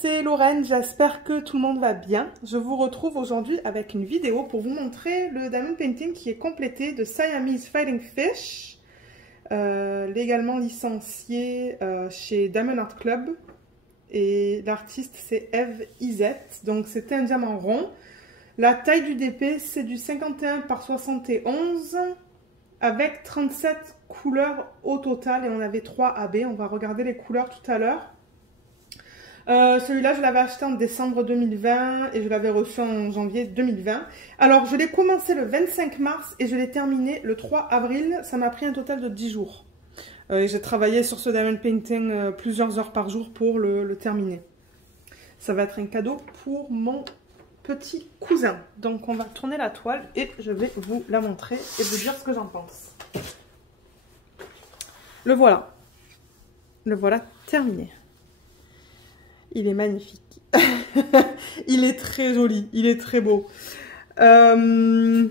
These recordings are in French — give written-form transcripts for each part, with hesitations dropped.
c'est Lorraine, j'espère que tout le monde va bien. Je vous retrouve aujourd'hui avec une vidéo pour vous montrer le diamond painting qui est complété de Siamese Fighting Fish, légalement licencié chez Diamond Art Club. Et l'artiste c'est Eve Izette, donc c'était un diamant rond. La taille du DP c'est du 51 par 71 avec 37 couleurs au total et on avait 3 AB. On va regarder les couleurs tout à l'heure. Celui-là, je l'avais acheté en décembre 2020 et je l'avais reçu en janvier 2020. Alors, je l'ai commencé le 25 mars et je l'ai terminé le 3 avril. Ça m'a pris un total de 10 jours. J'ai travaillé sur ce diamond painting plusieurs heures par jour pour le terminer. Ça va être un cadeau pour mon petit cousin. Donc, on va tourner la toile et je vais vous la montrer et vous dire ce que j'en pense. Le voilà. Le voilà terminé. Il est magnifique. Il est très joli. Il est très beau. Alors,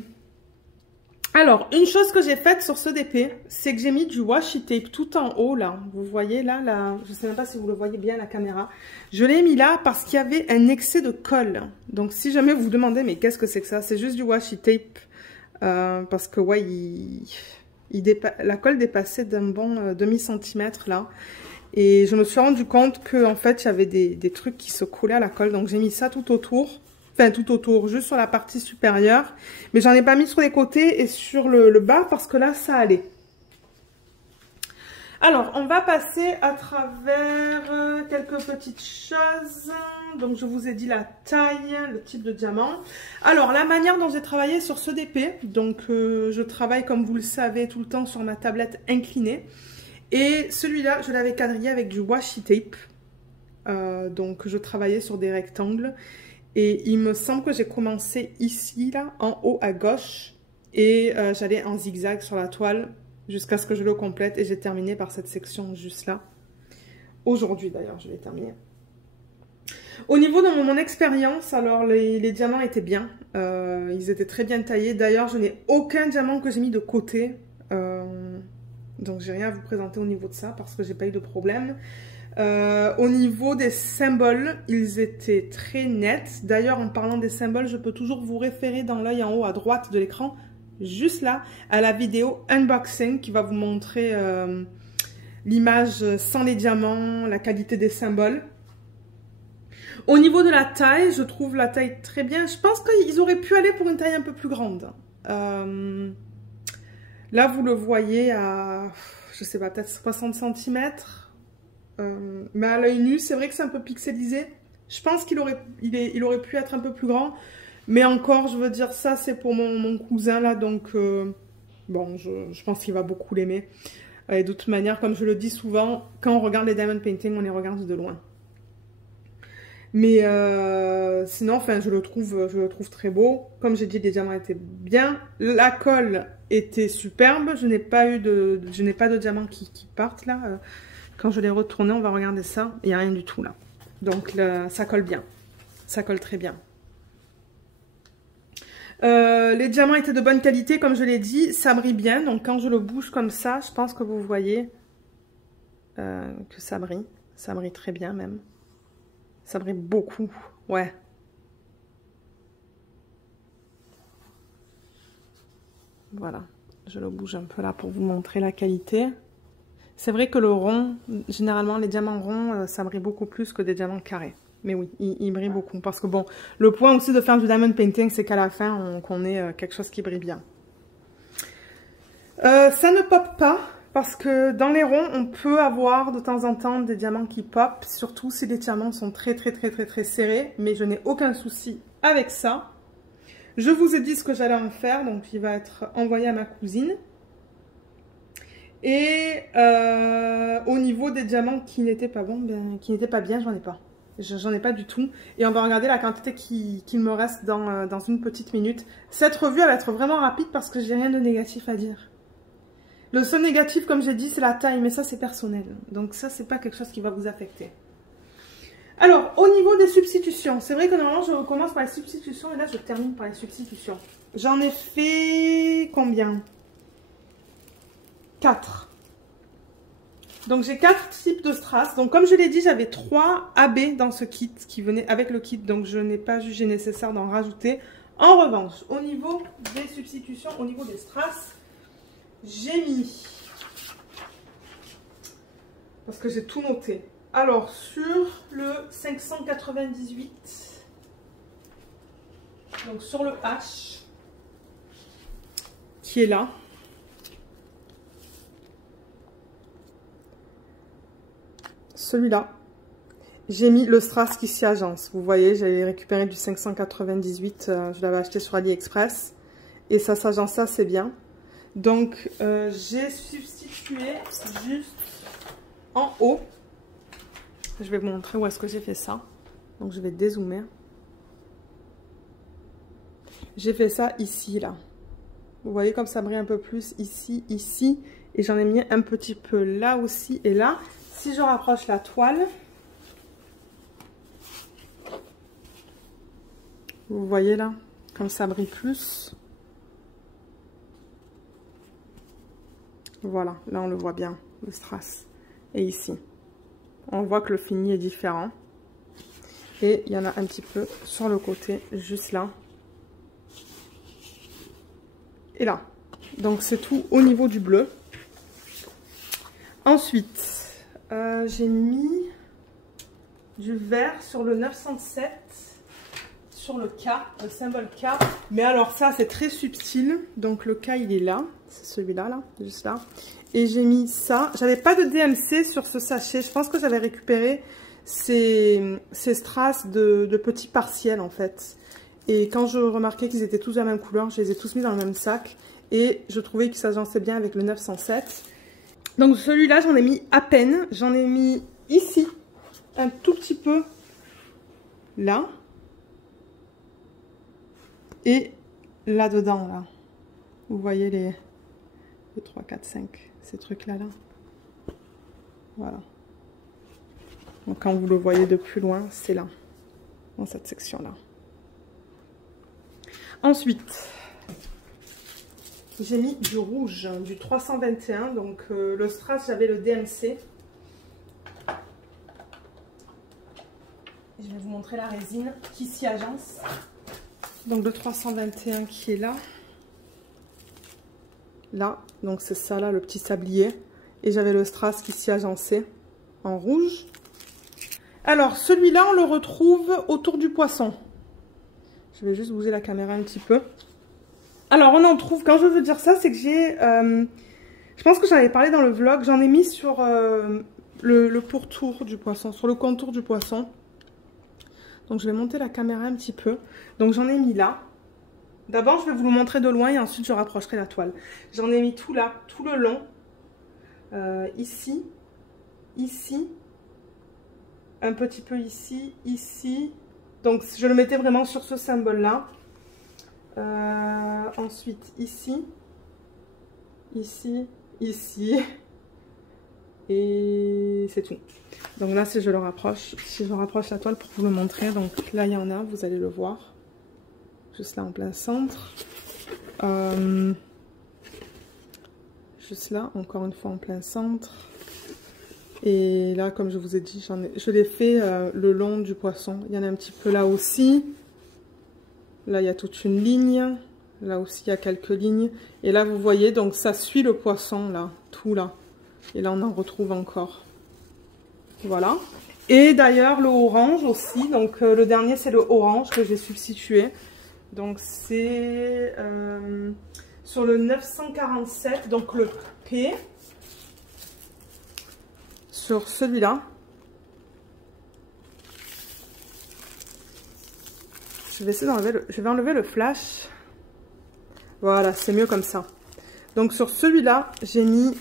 une chose que j'ai faite sur ce DP, c'est que j'ai mis du washi tape tout en haut, là. Vous voyez, là, je ne sais même pas si vous le voyez bien à la caméra. Je l'ai mis là parce qu'il y avait un excès de colle. Donc, si jamais vous vous demandez, mais qu'est-ce que c'est que ça? C'est juste du washi tape. Parce que, ouais, la colle dépassait d'un bon demi-centimètre, là. Et je me suis rendu compte qu'en fait, il y avait des trucs qui se collaient à la colle. Donc, j'ai mis ça tout autour. Enfin, tout autour, juste sur la partie supérieure. Mais j'en ai pas mis sur les côtés et sur le bas parce que là, ça allait. Alors, on va passer à travers quelques petites choses. Donc, je vous ai dit la taille, le type de diamant. Alors, la manière dont j'ai travaillé sur ce DP. Donc, je travaille, comme vous le savez, tout le temps sur ma tablette inclinée. Et celui-là, je l'avais quadrillé avec du washi tape. Donc, je travaillais sur des rectangles. Et il me semble que j'ai commencé ici, là, en haut à gauche. Et j'allais en zigzag sur la toile jusqu'à ce que je le complète. Et j'ai terminé par cette section juste là. Aujourd'hui, d'ailleurs, je l'ai terminé. Au niveau de mon expérience, alors les diamants étaient bien. Ils étaient très bien taillés. D'ailleurs, je n'ai aucun diamant que j'ai mis de côté. Donc, j'ai rien à vous présenter au niveau de ça parce que j'ai pas eu de problème. Au niveau des symboles, ils étaient très nets. D'ailleurs, en parlant des symboles, je peux toujours vous référer dans l'œil en haut à droite de l'écran, juste là, à la vidéo unboxing qui va vous montrer l'image sans les diamants, la qualité des symboles. Au niveau de la taille, je trouve la taille très bien. Je pense qu'ils auraient pu aller pour une taille un peu plus grande. Là, vous le voyez à, je sais pas, peut-être 60 cm. Mais à l'œil nu, c'est vrai que c'est un peu pixelisé. Je pense qu'il aurait pu être un peu plus grand. Mais encore, je veux dire, ça, c'est pour mon cousin, là. Donc, bon, je pense qu'il va beaucoup l'aimer. Et de toute manière, comme je le dis souvent, quand on regarde les diamond painting, on les regarde de loin. Mais sinon, enfin, je le trouve très beau. Comme j'ai dit, les diamants étaient bien. La colle était superbe. Je n'ai pas de diamants qui partent là. Quand je l'ai retourné, on va regarder ça. Il n'y a rien du tout là. Donc ça colle bien. Ça colle très bien. Les diamants étaient de bonne qualité, comme je l'ai dit. Ça brille bien. Donc quand je le bouge comme ça, je pense que vous voyez que ça brille. Ça brille très bien même. Ça brille beaucoup, ouais. Voilà, je le bouge un peu là pour vous montrer la qualité. C'est vrai que le rond, généralement les diamants ronds, ça brille beaucoup plus que des diamants carrés. Mais oui, il brille beaucoup. Parce que bon, le point aussi de faire du diamond painting, c'est qu'à la fin, qu'on ait quelque chose qui brille bien. Ça ne pop pas. Parce que dans les ronds, on peut avoir de temps en temps des diamants qui pop, surtout si les diamants sont très serrés, mais je n'ai aucun souci avec ça. Je vous ai dit ce que j'allais en faire, donc il va être envoyé à ma cousine. Et au niveau des diamants qui n'étaient pas bons, bien, j'en ai pas. J'en ai pas du tout. Et on va regarder la quantité qu'il me reste dans une petite minute. Cette revue, elle va être vraiment rapide parce que j'ai rien de négatif à dire. Le seul négatif, comme j'ai dit, c'est la taille, mais ça, c'est personnel. Donc ça, c'est pas quelque chose qui va vous affecter. Alors, au niveau des substitutions, c'est vrai que normalement, je commence par les substitutions et là, je termine par les substitutions. J'en ai fait combien? 4. Donc j'ai 4 types de strass. Donc comme je l'ai dit, j'avais 3 AB dans ce kit qui venait avec le kit. Donc je n'ai pas jugé nécessaire d'en rajouter. En revanche, au niveau des substitutions, au niveau des strass, j'ai mis... Parce que j'ai tout noté. Alors sur le 598, donc sur le H, qui est là. Celui-là, j'ai mis le strass qui s'y agence. Vous voyez, j'avais récupéré du 598, je l'avais acheté sur AliExpress. Et ça s'agence assez bien. Donc, j'ai substitué juste en haut. Je vais vous montrer où est-ce que j'ai fait ça. Donc, je vais dézoomer. J'ai fait ça ici, là. Vous voyez comme ça brille un peu plus ici, ici. Et j'en ai mis un petit peu là aussi et là. Si je rapproche la toile, vous voyez là, comme ça brille plus. Voilà, là on le voit bien, le strass. Et ici, on voit que le fini est différent. Et il y en a un petit peu sur le côté, juste là. Et là. Donc c'est tout au niveau du bleu. Ensuite... j'ai mis du vert sur le 907, sur le K, le symbole K. Mais alors ça, c'est très subtil. Donc le K, il est là. C'est celui-là, là, juste là. Et j'ai mis ça. J'avais pas de DMC sur ce sachet. Je pense que j'avais récupéré ces strass de petits partiels, en fait. Et quand je remarquais qu'ils étaient tous de la même couleur, je les ai tous mis dans le même sac. Et je trouvais qu'ils s'agençaient bien avec le 907. Donc celui-là, j'en ai mis à peine. J'en ai mis ici, un tout petit peu là. Et là-dedans, là. Vous voyez les 2, 3, 4, 5, ces trucs-là, là. Voilà. Donc quand vous le voyez de plus loin, c'est là, dans cette section-là. Ensuite... j'ai mis du rouge, du 321, donc le strass, j'avais le DMC. Je vais vous montrer la résine qui s'y agence. Donc le 321 qui est là. Là, donc c'est ça là, le petit sablier. Et j'avais le strass qui s'y agençait en rouge. Alors celui-là, on le retrouve autour du poisson. Je vais juste bouger la caméra un petit peu. Alors, on en trouve, quand je veux dire ça, c'est que j'ai, je pense que j'en avais parlé dans le vlog, j'en ai mis sur le pourtour du poisson, sur le contour du poisson. Donc, je vais monter la caméra un petit peu. Donc, j'en ai mis là. D'abord, je vais vous le montrer de loin et ensuite, je rapprocherai la toile. J'en ai mis tout là, tout le long. Ici, ici, un petit peu ici, ici. Donc, je le mettais vraiment sur ce symbole-là. Ensuite ici, ici, ici, et c'est tout. Donc là, si je le rapproche, si je rapproche la toile pour vous le montrer, donc là il y en a, vous allez le voir, juste là en plein centre, juste là, encore une fois en plein centre, et là comme je vous ai dit, je l'ai fait le long du poisson. Il y en a un petit peu là aussi. Là, il y a toute une ligne. Là aussi, il y a quelques lignes. Et là, vous voyez, donc ça suit le poisson, là. Tout là. Et là, on en retrouve encore. Voilà. Et d'ailleurs, le orange aussi. Donc, le dernier, c'est le orange que j'ai substitué. Donc, c'est sur le 947. Donc, le P. Sur celui-là. Je vais essayer d'enlever je vais enlever le flash. Voilà, c'est mieux comme ça. Donc sur celui-là, j'ai mis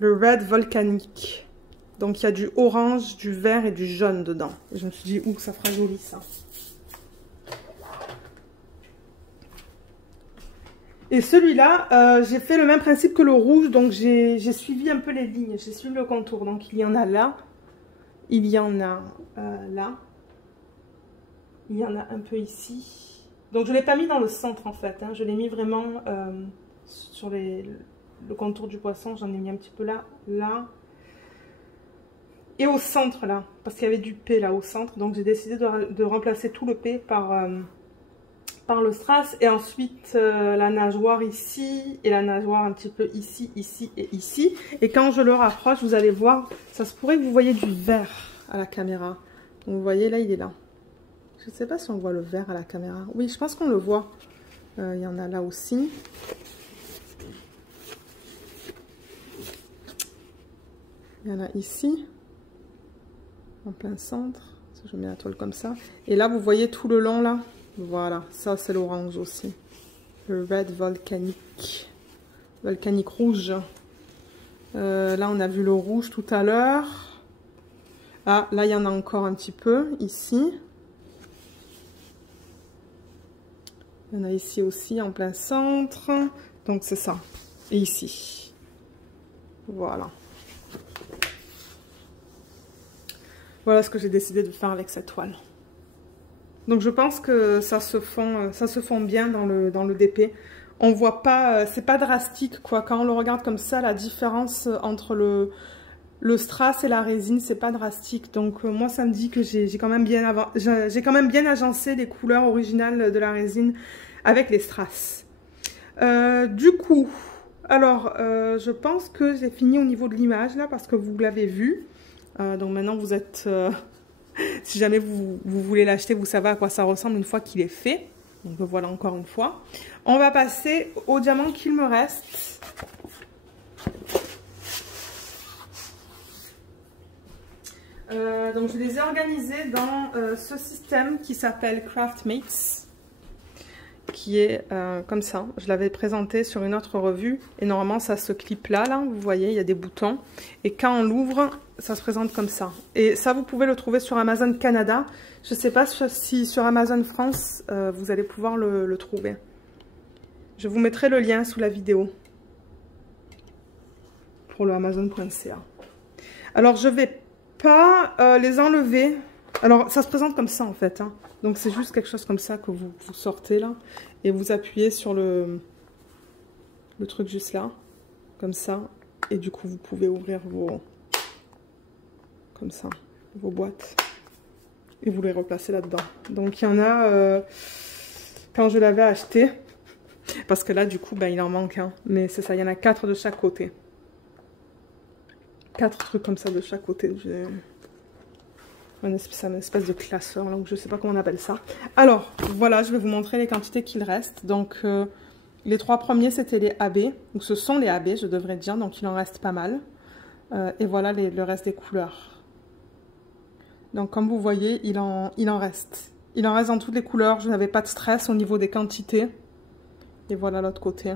le Red Volcanique. Donc il y a du orange, du vert et du jaune dedans. Et je me suis dit, ouh, ça fera joli ça. Et celui-là, j'ai fait le même principe que le rouge. Donc j'ai suivi un peu les lignes. J'ai suivi le contour. Donc il y en a là. Il y en a là. Il y en a un peu ici. Donc je ne l'ai pas mis dans le centre en fait. Hein. Je l'ai mis vraiment sur les le contour du poisson, j'en ai mis un petit peu là, là. Et au centre là, parce qu'il y avait du P là au centre. Donc j'ai décidé de remplacer tout le P par le strass. Et ensuite la nageoire ici, et la nageoire un petit peu ici, ici et ici. Et quand je le rapproche, vous allez voir, ça se pourrait que vous voyez du vert à la caméra. Donc vous voyez là, il est là. Je ne sais pas si on voit le vert à la caméra. Oui, je pense qu'on le voit. Il y en a là aussi. Il y en a ici. En plein centre. Je mets la toile comme ça. Et là, vous voyez tout le long là. Voilà, ça c'est l'orange aussi. Le red volcanique. Volcanique rouge. Là, on a vu le rouge tout à l'heure. Ah, là, il y en a encore un petit peu, ici. Il y en a ici aussi, en plein centre. Donc, c'est ça. Et ici. Voilà. Voilà ce que j'ai décidé de faire avec cette toile. Donc, je pense que ça se fond bien dans le DP. On voit pas, c'est pas drastique, quoi. Quand on le regarde comme ça, la différence entre le strass et la résine, c'est pas drastique. Donc moi, ça me dit que j'ai quand même bien agencé les couleurs originales de la résine avec les strass. Du coup, alors, je pense que j'ai fini au niveau de l'image là, parce que vous l'avez vu. Donc maintenant, vous êtes, si jamais vous voulez l'acheter, vous savez à quoi ça ressemble une fois qu'il est fait. Donc voilà, encore une fois. On va passer aux diamants qu'il me reste. Donc je les ai organisés dans ce système qui s'appelle Craftmates, qui est comme ça. Je l'avais présenté sur une autre revue et normalement ça se clip là, vous voyez, il y a des boutons et quand on l'ouvre, ça se présente comme ça. Et ça, vous pouvez le trouver sur Amazon Canada. Je ne sais pas si sur Amazon France, vous allez pouvoir le trouver. Je vous mettrai le lien sous la vidéo pour le Amazon.ca. Alors, je vais pas les enlever. Alors, ça se présente comme ça en fait. Hein. Donc, c'est juste quelque chose comme ça que vous sortez là. Et vous appuyez sur le truc juste là. Comme ça. Et du coup, vous pouvez ouvrir comme ça, vos boîtes. Et vous les replacez là-dedans. Donc, il y en a quand je l'avais acheté. Parce que là, du coup, ben, il en manque un. Mais c'est ça, il y en a 4 de chaque côté. 4 trucs comme ça de chaque côté. C'est une espèce de classeur, donc je ne sais pas comment on appelle ça. Alors, voilà, je vais vous montrer les quantités qu'il reste. Donc, les 3 premiers, c'était les AB. Donc, ce sont les AB, je devrais dire. Donc, il en reste pas mal. Et voilà le reste des couleurs. Donc, comme vous voyez, il en reste. Il en reste dans toutes les couleurs. Je n'avais pas de stress au niveau des quantités. Et voilà l'autre côté.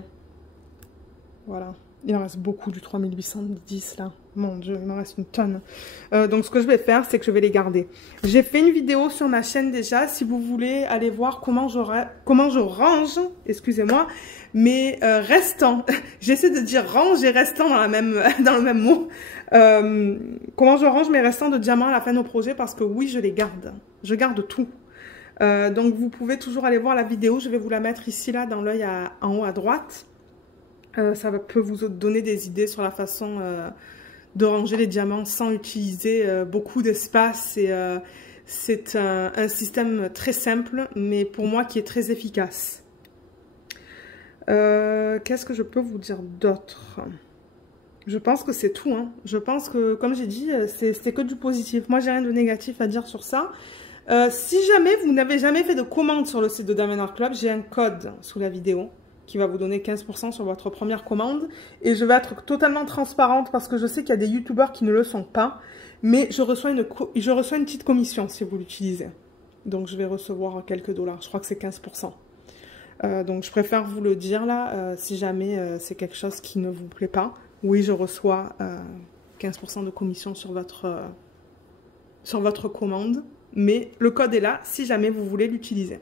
Voilà. Il en reste beaucoup du 3810 là. Mon Dieu, il m'en reste une tonne. Donc ce que je vais faire, c'est que je vais les garder. J'ai fait une vidéo sur ma chaîne déjà. Si vous voulez aller voir comment je range, excusez-moi, mes restants. J'essaie de dire range et restant dans le même mot. Comment je range mes restants de diamants à la fin de nos projets, parce que oui, je les garde. Je garde tout. Donc vous pouvez toujours aller voir la vidéo. Je vais vous la mettre ici là dans l'œil en haut à droite. Ça peut vous donner des idées sur la façon de ranger les diamants sans utiliser beaucoup d'espace. C'est un système très simple, mais pour moi qui est très efficace. Qu'est-ce que je peux vous dire d'autre? Je pense que c'est tout. Hein. Je pense que, comme j'ai dit, c'est que du positif. Moi, j'ai rien de négatif à dire sur ça. Si jamais vous n'avez jamais fait de commande sur le site de Diamond Art Club, j'ai un code sous la vidéo qui va vous donner 15% sur votre première commande. Et je vais être totalement transparente parce que je sais qu'il y a des youtubeurs qui ne le sont pas. Mais je reçois une petite commission si vous l'utilisez. Donc je vais recevoir quelques dollars. Je crois que c'est 15%. Donc je préfère vous le dire là, si jamais c'est quelque chose qui ne vous plaît pas. Oui, je reçois 15% de commission sur votre commande. Mais le code est là si jamais vous voulez l'utiliser.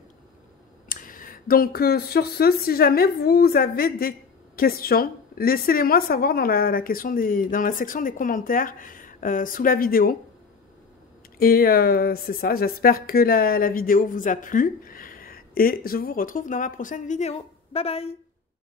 Donc, sur ce, si jamais vous avez des questions, laissez-les-moi savoir dans la section des commentaires sous la vidéo. Et c'est ça, j'espère que la vidéo vous a plu. Et je vous retrouve dans ma prochaine vidéo. Bye bye!